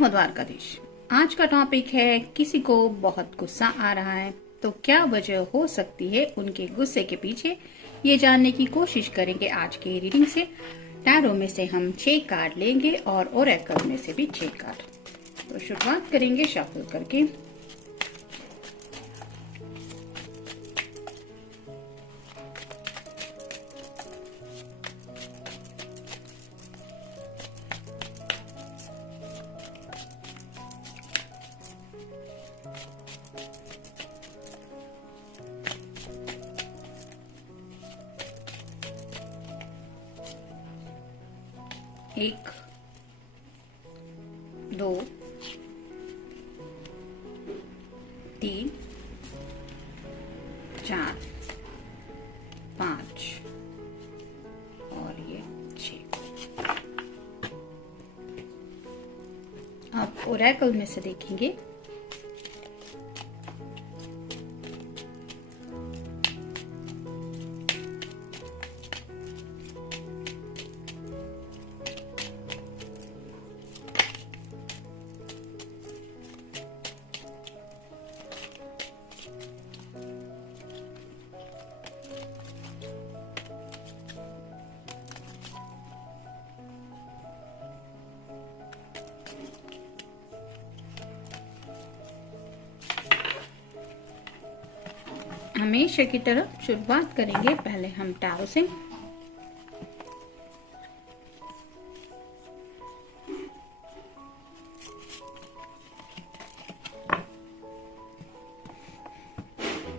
हो द्वारकाधीश। आज का टॉपिक है किसी को बहुत गुस्सा आ रहा है तो क्या वजह हो सकती है उनके गुस्से के पीछे, ये जानने की कोशिश करेंगे आज की रीडिंग से। टैरो में से हम 6 कार्ड लेंगे और ओरेकल में से भी 6 कार्ड। तो शुरुआत करेंगे शफल करके। एक, 2, 3, 4, 5 और ये 6। अब ओरेकल में से देखेंगे। हमेशा की तरह शुरुआत करेंगे पहले हम टैरो से।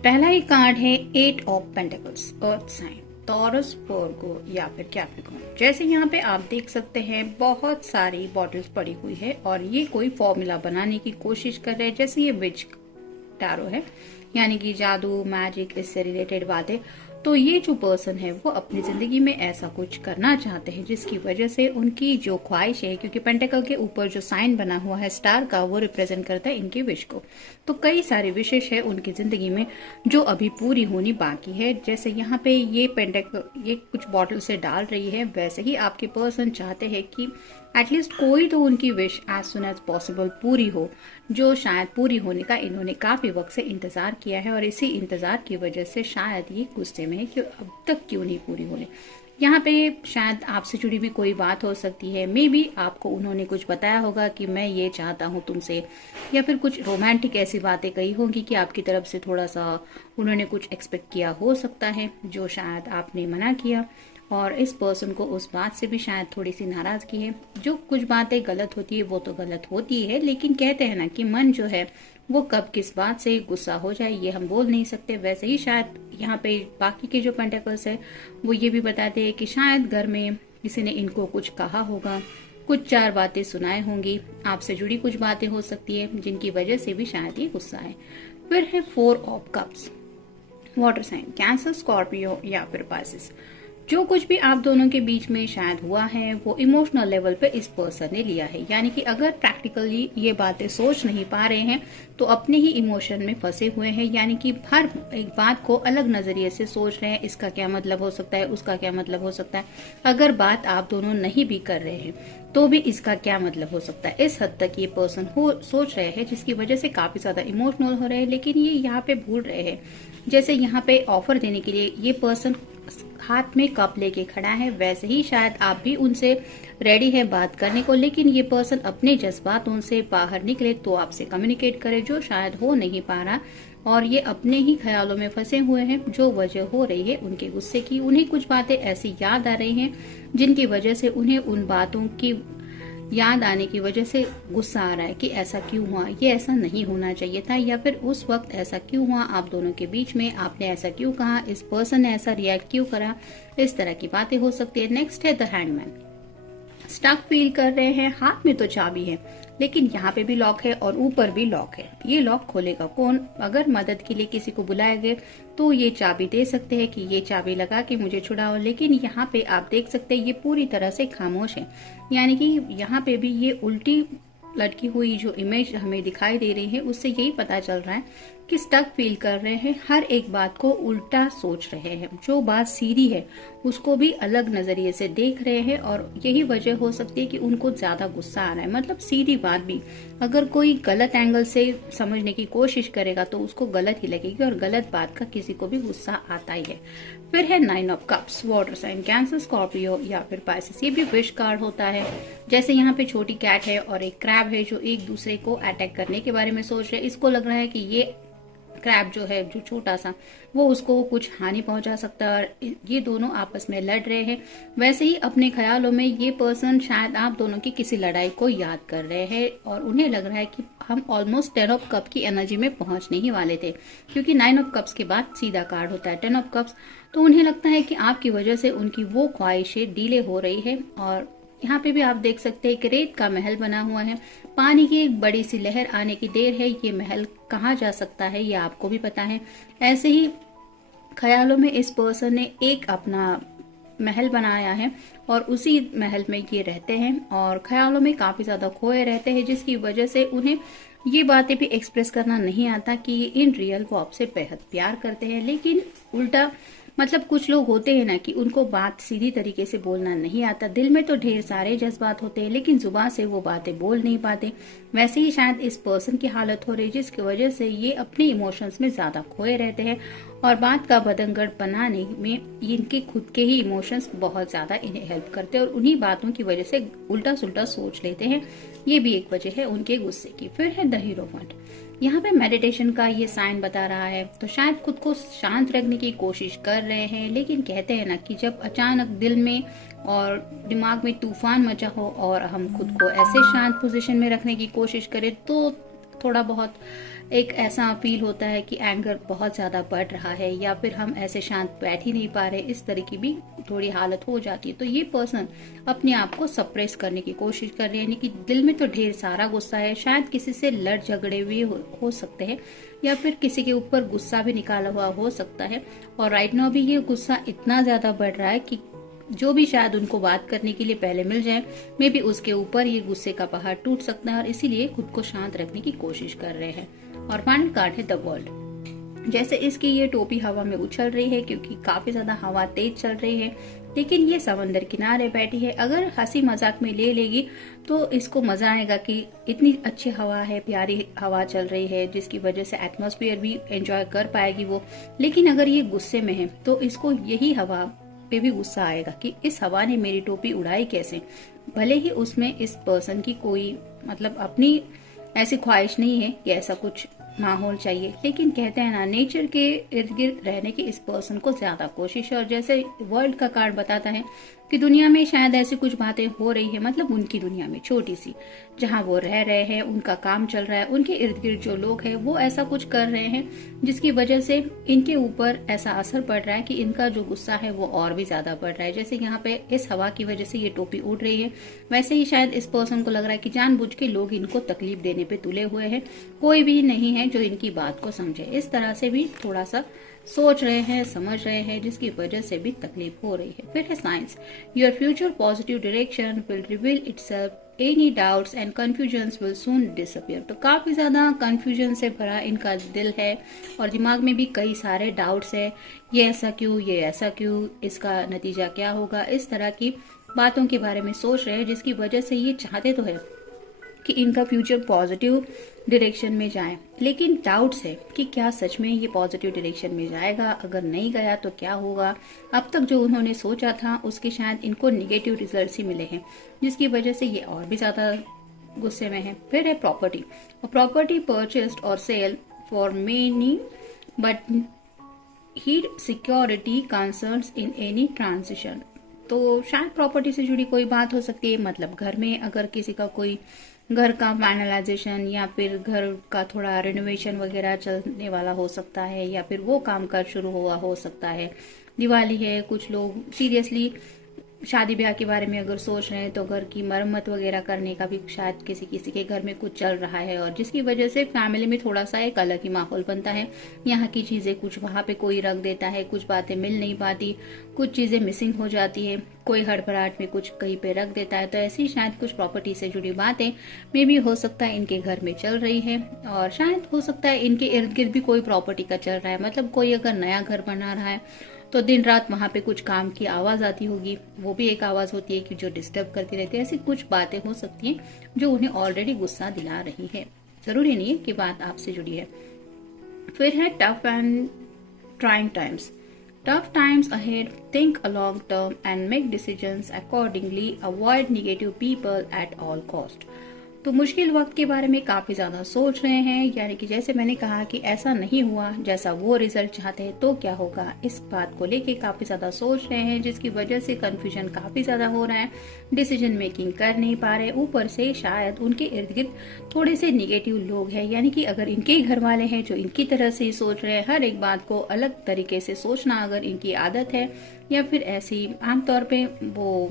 पहला ही कार्ड है 8 of pentacles, earth sign, Taurus, Virgo या फिर कैप्रिकॉर्न। जैसे यहाँ पे आप देख सकते हैं बहुत सारी बॉटल्स पड़ी हुई है और ये कोई फॉर्मूला बनाने की कोशिश कर रहे हैं। जैसे ये विच टैरो है, यानी कि जादू, मैजिक, इससे रिलेटेड बातें। तो ये जो पर्सन है वो अपनी जिंदगी में ऐसा कुछ करना चाहते हैं जिसकी वजह से उनकी जो ख्वाहिश है, क्योंकि पेंटिकल के ऊपर जो साइन बना हुआ है स्टार का, वो रिप्रेजेंट करता है इनकी विश को। तो कई सारे विशेष है उनकी जिंदगी में जो अभी पूरी होनी बाकी है। जैसे यहाँ पे ये पेंटिकल ये कुछ बॉटल से डाल रही है, वैसे ही आपके पर्सन चाहते हैं कि एटलीस्ट कोई तो उनकी wish as soon as possible पूरी हो, जो शायद पूरी होने का इन्होंने काफी वक्त से इंतजार किया है। और इसी इंतजार की वजह से शायद ये गुस्से में है कि अब तक क्यों नहीं पूरी होने। यहाँ पे शायद आपसे जुड़ी भी कोई बात हो सकती है। मे बी आपको उन्होंने कुछ बताया होगा कि मैं ये चाहता हूँ तुमसे, या फिर कुछ रोमांटिक ऐसी बातें कही होंगी कि आपकी तरफ से थोड़ा सा उन्होंने कुछ एक्सपेक्ट किया हो सकता है जो शायद आपने मना किया। और इस पर्सन को उस बात से भी शायद थोड़ी सी नाराजगी है। जो कुछ बातें गलत होती है वो तो गलत होती है, लेकिन कहते हैं ना कि मन जो है वो कब किस बात से गुस्सा हो जाए ये हम बोल नहीं सकते। वैसे ही शायद यहाँ पे बाकी के जो पेंटिकल्स है वो ये भी बताते हैं कि शायद घर में किसी ने इनको कुछ कहा होगा, कुछ 4 बातें सुनाए होंगी, आपसे जुड़ी कुछ बातें हो सकती है जिनकी वजह से भी शायद ये गुस्सा है। फिर है 4 of cups, water sign, Cancer, Scorpio या फिर पाइसेस। जो कुछ भी आप दोनों के बीच में शायद हुआ है वो इमोशनल लेवल पे इस पर्सन ने लिया है। यानी कि अगर प्रैक्टिकली ये बातें सोच नहीं पा रहे हैं तो अपने ही इमोशन में फंसे हुए हैं। यानी कि हर एक बात को अलग नजरिए से सोच रहे हैं, इसका क्या मतलब हो सकता है, उसका क्या मतलब हो सकता है। अगर बात आप दोनों नहीं भी कर रहे हैं तो भी इसका क्या मतलब हो सकता है, इस हद तक ये पर्सन सोच रहे हैं, जिसकी वजह से काफी ज्यादा इमोशनल हो रहे हैं। लेकिन ये यहाँ पे भूल रहे हैं, जैसे यहाँ पे ऑफर देने के लिए ये पर्सन हाथ में कप लेके खड़ा है, वैसे ही शायद आप भी उनसे रेडी है बात करने को। लेकिन ये पर्सन अपने जज्बातों से बाहर निकले तो आपसे कम्युनिकेट करे, जो शायद हो नहीं पा रहा। और ये अपने ही ख्यालों में फंसे हुए हैं। जो वजह हो रही है उनके गुस्से की, उन्हें कुछ बातें ऐसी याद आ रही हैं जिनकी वजह से उन्हें उन बातों की याद आने की वजह से गुस्सा आ रहा है कि ऐसा क्यों हुआ, ये ऐसा नहीं होना चाहिए था, या फिर उस वक्त ऐसा क्यों हुआ आप दोनों के बीच में, आपने ऐसा क्यों कहा, इस पर्सन ने ऐसा रिएक्ट क्यों करा। इस तरह की बातें हो सकती है। नेक्स्ट है द हैंगमैन, स्टक फील कर रहे हैं, हाथ में तो चाबी है लेकिन यहाँ पे भी लॉक है और ऊपर भी लॉक है। ये लॉक खोलेगा कौन? अगर मदद के लिए किसी को बुलाए गए तो ये चाबी दे सकते हैं कि ये चाबी लगा के मुझे छुड़ाओ। लेकिन यहाँ पे आप देख सकते हैं ये पूरी तरह से खामोश है, यानी कि यहाँ पे भी ये उल्टी लटकी हुई जो इमेज हमें दिखाई दे रही है उससे यही पता चल रहा है कि स्टक फील कर रहे हैं, हर एक बात को उल्टा सोच रहे हैं, जो बात सीधी है उसको भी अलग नजरिए से देख रहे हैं और यही वजह हो सकती है कि उनको ज्यादा गुस्सा आ रहा है। मतलब सीधी बात भी अगर कोई गलत एंगल से समझने की कोशिश करेगा तो उसको गलत ही लगेगी और गलत बात का किसी को भी गुस्सा आता ही है। फिर है 9 of cups, water sign, Cancer, Scorpio या फिर पाइसेस। ये भी विश कार्ड होता है। जैसे यहाँ पे छोटी कैट है और एक क्रैब है जो एक दूसरे को अटैक करने के बारे में सोच रहे हैं। इसको लग रहा है कि ये क्रैब जो है, जो छोटा सा, वो उसको कुछ हानि पहुंचा सकता है और ये दोनों आपस में लड़ रहे हैं। वैसे ही अपने ख्यालों में ये पर्सन शायद आप दोनों की किसी लड़ाई को याद कर रहे हैं और उन्हें लग रहा है कि हम ऑलमोस्ट 10 ऑफ कप की एनर्जी में पहुंचने ही वाले थे, क्योंकि 9 ऑफ कप्स के बाद सीधा कार्ड होता है 10 ऑफ कप्स। तो उन्हें लगता है कि आपकी वजह से उनकी वो ख्वाहिशें डिले हो रही है। और यहाँ पे भी आप देख सकते हैं कि रेत का महल बना हुआ है, पानी की एक बड़ी सी लहर आने की देर है। ये महल कहाँ जा सकता है ये आपको भी पता है। ऐसे ही ख्यालों में इस पर्सन ने एक अपना महल बनाया है और उसी महल में ये रहते हैं और ख्यालों में काफी ज्यादा खोए रहते हैं, जिसकी वजह से उन्हें ये बातें भी एक्सप्रेस करना नहीं आता कि इन रियल वो आपसे बेहद प्यार करते हैं। लेकिन उल्टा मतलब कुछ लोग होते हैं ना कि उनको बात सीधी तरीके से बोलना नहीं आता। दिल में तो ढेर सारे जज्बात होते हैं लेकिन जुबान से वो बातें बोल नहीं पाते। वैसे ही शायद इस पर्सन की हालत हो रही है, जिसकी वजह से ये अपने इमोशंस में ज्यादा खोए रहते हैं और बात का बतंगड़ बनाने में इनके खुद के ही इमोशंस बहुत ज्यादा इन्हें हेल्प करते हैं और उन्हीं बातों की वजह से उल्टा सुल्टा सोच लेते हैं। ये भी एक वजह है उनके गुस्से की। फिर है द हीरोफेंट। यहाँ पे मेडिटेशन का ये साइन बता रहा है, तो शायद खुद को शांत रखने की कोशिश कर रहे हैं। लेकिन कहते हैं ना कि जब अचानक दिल में और दिमाग में तूफान मचा हो और हम खुद को ऐसे शांत पोजीशन में रखने की कोशिश करें तो थोड़ा बहुत एक ऐसा फील होता है कि एंगर बहुत ज्यादा बढ़ रहा है या फिर हम ऐसे शांत बैठ ही नहीं पा रहे, इस तरह की भी थोड़ी हालत हो जाती है। तो ये पर्सन अपने आप को सप्रेस करने की कोशिश कर रहे हैं, यानी कि दिल में तो ढेर सारा गुस्सा है, शायद किसी से लड़ झगड़े भी हो सकते हैं या फिर किसी के ऊपर गुस्सा भी निकाला हुआ हो सकता है। और राइट नाउ भी ये गुस्सा इतना ज्यादा बढ़ रहा है कि जो भी शायद उनको बात करने के लिए पहले मिल जाए, मे बी उसके ऊपर ये गुस्से का पहाड़ टूट सकता है और इसीलिए खुद को शांत रखने की कोशिश कर रहे हैं। और फाइनल कार्ड है द वर्ल्ड। जैसे इसकी ये टोपी हवा में उछल रही है क्योंकि काफी ज्यादा हवा तेज चल रही है, लेकिन ये समंदर किनारे बैठी है। अगर हंसी मजाक में ले लेगी तो इसको मजा आएगा कि इतनी अच्छी हवा है, प्यारी हवा चल रही है, जिसकी वजह से एटमॉस्फेयर भी एंजॉय कर पाएगी वो। लेकिन अगर ये गुस्से में है तो इसको यही हवा पे भी गुस्सा आएगा कि इस हवा ने मेरी टोपी उड़ाई कैसे। भले ही उसमें इस पर्सन की कोई मतलब अपनी ऐसी ख्वाहिश नहीं है कि ऐसा कुछ माहौल चाहिए, लेकिन कहते हैं ना नेचर के इर्द गिर्द रहने की इस पर्सन को ज्यादा कोशिश है। और जैसे वर्ल्ड का कार्ड बताता है कि दुनिया में शायद ऐसी कुछ बातें हो रही है, मतलब उनकी दुनिया में छोटी सी जहां वो रह रहे हैं, उनका काम चल रहा है, उनके इर्द गिर्द जो लोग हैं वो ऐसा कुछ कर रहे हैं जिसकी वजह से इनके ऊपर ऐसा असर पड़ रहा है कि इनका जो गुस्सा है वो और भी ज्यादा बढ़ रहा है। जैसे यहाँ पे इस हवा की वजह से ये टोपी उड़ रही है, वैसे ही शायद इस पर्सन को लग रहा है कि जानबूझ के लोग इनको तकलीफ देने पे तुले हुए हैं, कोई भी नहीं है जो इनकी बात को समझे। इस तरह से भी थोड़ा सा सोच रहे हैं, समझ रहे हैं, जिसकी वजह से भी तकलीफ हो रही है। फिर है science. Your future positive direction will reveal itself, any doubts and confusions will soon disappear. तो काफी ज्यादा कंफ्यूजन से भरा इनका दिल है और दिमाग में भी कई सारे डाउट्स है, ये ऐसा क्यों, ये ऐसा क्यों, इसका नतीजा क्या होगा, इस तरह की बातों के बारे में सोच रहे हैं, जिसकी वजह से ये चाहते तो है कि इनका फ्यूचर पॉजिटिव डायरेक्शन में जाए, लेकिन डाउट्स है कि क्या सच में ये पॉजिटिव डायरेक्शन में जाएगा, अगर नहीं गया तो क्या होगा। अब तक जो उन्होंने सोचा था उसके शायद इनको निगेटिव रिजल्ट्स ही मिले हैं, जिसकी वजह से ये और भी ज्यादा गुस्से में है। फिर है प्रॉपर्टी। प्रॉपर्टी परचेस्ड और sale for many but heed security concerns in any transition. तो शायद प्रॉपर्टी से जुड़ी कोई बात हो सकती है, मतलब घर में अगर किसी का कोई घर का फाइनलाइजेशन या फिर घर का थोड़ा रिनोवेशन वगैरह चलने वाला हो सकता है या फिर वो काम काज शुरू हुआ हो सकता है। दिवाली है, कुछ लोग सीरियसली शादी ब्याह के बारे में अगर सोच रहे हैं तो घर की मरम्मत वगैरह करने का भी शायद किसी किसी के घर में कुछ चल रहा है, और जिसकी वजह से फैमिली में थोड़ा सा एक अलग ही माहौल बनता है। यहाँ की चीजें कुछ वहां पे कोई रख देता है, कुछ बातें मिल नहीं पाती, कुछ चीजें मिसिंग हो जाती है, कोई हड़बड़ाहट में कुछ कहीं पे रख देता है। तो ऐसी शायद कुछ प्रॉपर्टी से जुड़ी बातें में भी हो सकता है इनके घर में चल रही है, और शायद हो सकता है इनके इर्द गिर्द भी कोई प्रॉपर्टी का चल रहा है। मतलब कोई अगर नया घर बना रहा है तो दिन रात वहां पे कुछ काम की आवाज आती होगी, वो भी एक आवाज होती है कि जो डिस्टर्ब करती रहती है। ऐसी कुछ बातें हो सकती हैं जो उन्हें ऑलरेडी गुस्सा दिला रही है। जरूरी नहीं है कि बात आपसे जुड़ी है। फिर है tough and trying times. Tough times ahead, think a long term and make decisions accordingly, avoid negative people at all cost. तो मुश्किल वक्त के बारे में काफी ज्यादा सोच रहे हैं, यानी कि जैसे मैंने कहा कि ऐसा नहीं हुआ जैसा वो रिजल्ट चाहते हैं तो क्या होगा, इस बात को लेके काफी ज्यादा सोच रहे हैं, जिसकी वजह से कंफ्यूजन काफी ज्यादा हो रहा है, डिसीजन मेकिंग कर नहीं पा रहे। ऊपर से शायद उनके इर्द गिर्द थोड़े से निगेटिव लोग हैं, यानी कि अगर इनके घर वाले हैं जो इनकी तरह से ही सोच रहे हैं, हर एक बात को अलग तरीके से सोचना अगर इनकी आदत है, या फिर ऐसी आमतौर पे वो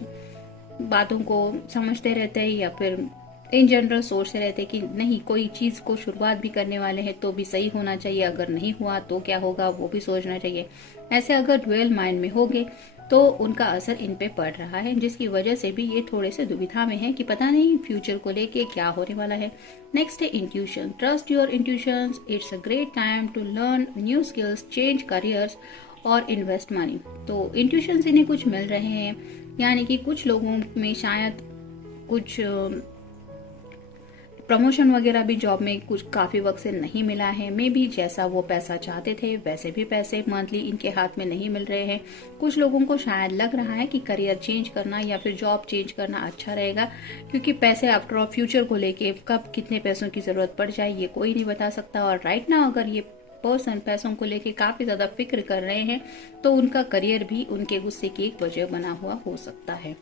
बातों को समझते रहते हैं, या फिर इन जनरल सोचते रहते कि नहीं, कोई चीज को शुरुआत भी करने वाले हैं तो भी सही होना चाहिए, अगर नहीं हुआ तो क्या होगा वो भी सोचना चाहिए। ऐसे अगर ड्वेल माइंड में होंगे तो उनका असर इन पे पड़ रहा है, जिसकी वजह से भी ये थोड़े से दुविधा में है कि पता नहीं फ्यूचर को लेके क्या होने वाला है। नेक्स्ट है intuition. Trust your intuitions, it's a great time to learn new skills, change careers और इन्वेस्ट मनी। तो इंट्यूशन इन्हें कुछ मिल रहे हैं, यानी कि कुछ लोगों में शायद कुछ प्रमोशन वगैरह भी जॉब में कुछ काफी वक्त से नहीं मिला है। मे भी जैसा वो पैसा चाहते थे वैसे भी पैसे मंथली इनके हाथ में नहीं मिल रहे हैं। कुछ लोगों को शायद लग रहा है कि करियर चेंज करना या फिर जॉब चेंज करना अच्छा रहेगा, क्योंकि पैसे आफ्टर ऑल फ्यूचर को लेके कब कितने पैसों की जरूरत पड़ जाए ये कोई नहीं बता सकता। और राइट नाउ अगर ये पर्सन पैसों को लेके काफी ज्यादा फिक्र कर रहे हैं तो उनका करियर भी उनके गुस्से की एक वजह बना हुआ हो सकता है।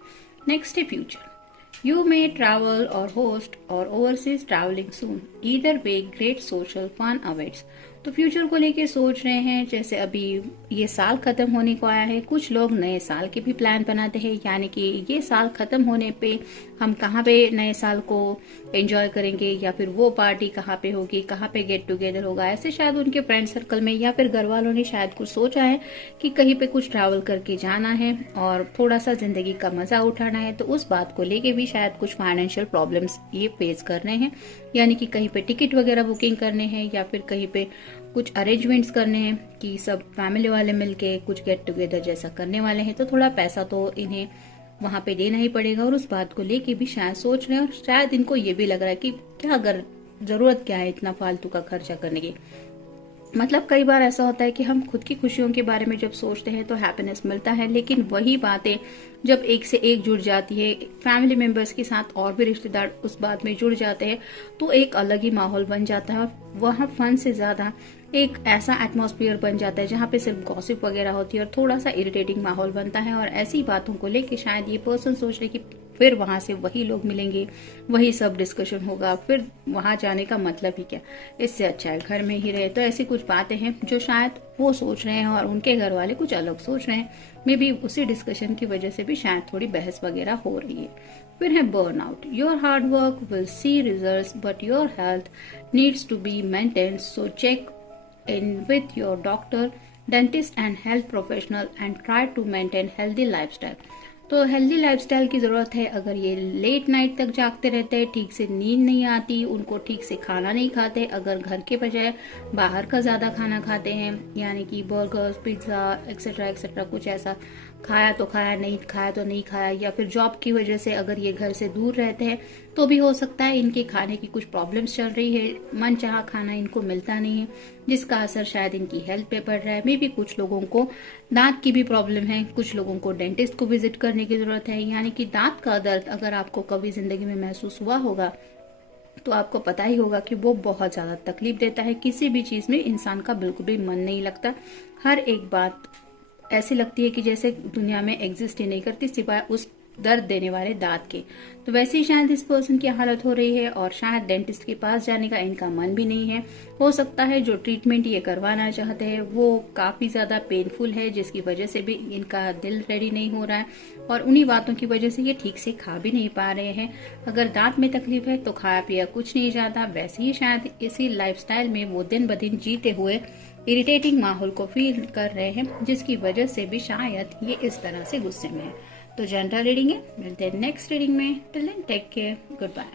नेक्स्ट है future. You may travel or host or overseas traveling soon. Either way, great social fun awaits. तो फ्यूचर को लेके सोच रहे हैं, जैसे अभी ये साल खत्म होने को आया है, कुछ लोग नए साल के भी प्लान बनाते हैं, यानी कि ये साल खत्म होने पे हम कहाँ पे नए साल को एंजॉय करेंगे, या फिर वो पार्टी कहाँ पे होगी, कहाँ पे गेट टुगेदर होगा। ऐसे शायद उनके फ्रेंड सर्कल में या फिर घर वालों ने शायद कुछ सोचा है कि कहीं पे कुछ ट्रैवल करके जाना है और थोड़ा सा जिंदगी का मजा उठाना है। तो उस बात को लेके भी शायद कुछ फाइनेंशियल प्रॉब्लम्स ये फेस कर रहे हैं, यानी कि कहीं पे टिकट वगैरह बुकिंग करने हैं या फिर कहीं पे कुछ अरेंजमेंट्स करने हैं कि सब फैमिली वाले मिलके कुछ गेट टुगेदर जैसा करने वाले हैं। तो थोड़ा पैसा तो इन्हें वहां पे देना ही पड़ेगा, और उस बात को लेके भी शायद सोच रहे हैं। और शायद इनको ये भी लग रहा है कि क्या अगर जरूरत क्या है इतना फालतू का खर्चा करने की। मतलब कई बार ऐसा होता है कि हम खुद की खुशियों के बारे में जब सोचते हैं तो हैप्पीनेस मिलता है, लेकिन वही बातें जब एक से एक जुड़ जाती है, फैमिली मेंबर्स के साथ और भी रिश्तेदार उस बात में जुड़ जाते हैं, तो एक अलग ही माहौल बन जाता है। और वहाँ फन से ज्यादा एक ऐसा एटमॉस्फेयर बन जाता है जहाँ पे सिर्फ गॉसिप वगैरह होती है और थोड़ा सा इरिटेटिंग माहौल बनता है। और ऐसी बातों को लेके शायद ये पर्सन सोच रहे कि फिर वहां से वही लोग मिलेंगे, वही सब डिस्कशन होगा, फिर वहां जाने का मतलब ही क्या, इससे अच्छा है घर में ही रहे। तो ऐसी कुछ बातें हैं जो शायद वो सोच रहे हैं और उनके घर वाले कुछ अलग सोच रहे हैं। मे बी उसी डिस्कशन की वजह से भी शायद थोड़ी बहस वगैरह हो रही है। फिर है burnout. Your hard work will see results but your health needs to be maintained, so check in with your doctor, dentist and health professional and try to maintain healthy lifestyle. तो हेल्दी लाइफस्टाइल की जरूरत है। अगर ये late night तक जागते रहते हैं, ठीक से नींद नहीं आती, उनको ठीक से खाना नहीं खाते, अगर घर के बजाय बाहर का ज्यादा खाना खाते हैं, यानी कि बर्गर्स, पिज्जा एक्सेट्रा एक्सेट्रा, कुछ ऐसा खाया तो खाया, नहीं खाया तो नहीं खाया, या फिर जॉब की वजह से अगर ये घर से दूर रहते हैं तो भी हो सकता है इनके खाने की कुछ प्रॉब्लम्स चल रही है, मन चाहा खाना इनको मिलता नहीं है, जिसका असर शायद इनकी हेल्थ पे पड़ रहा है। मे भी कुछ लोगों को दांत की भी प्रॉब्लम है, कुछ लोगों को डेंटिस्ट को विजिट करने की जरूरत है। यानी कि दांत का दर्द अगर आपको कभी जिंदगी में महसूस हुआ होगा तो आपको पता ही होगा कि वो बहुत ज्यादा तकलीफ देता है। किसी भी चीज में इंसान का बिल्कुल भी मन नहीं लगता, हर एक बात ऐसी लगती है कि जैसे दुनिया में एग्जिस्ट ही नहीं करती, सिवाय उस दर्द देने वाले दांत के। तो वैसे ही शायद इस पर्सन की हालत हो रही है और शायद डेंटिस्ट के पास जाने का इनका मन भी नहीं है। हो सकता है जो ट्रीटमेंट ये करवाना चाहते हैं वो काफी ज्यादा पेनफुल है, जिसकी वजह से भी इनका दिल रेडी नहीं हो रहा है और उन्हीं बातों की वजह से ये ठीक से खा भी नहीं पा रहे हैं। अगर दांत में तकलीफ है तो खाया पिया कुछ नहीं जाता। वैसे ही शायद इसी लाइफस्टाइल में वो दिन ब दिन जीते हुए इरिटेटिंग माहौल को फील कर रहे हैं, जिसकी वजह से भी शायद ये इस तरह से गुस्से में है। तो जनरल रीडिंग है, मिलते हैं नेक्स्ट रीडिंग में। Till then take care, good bye.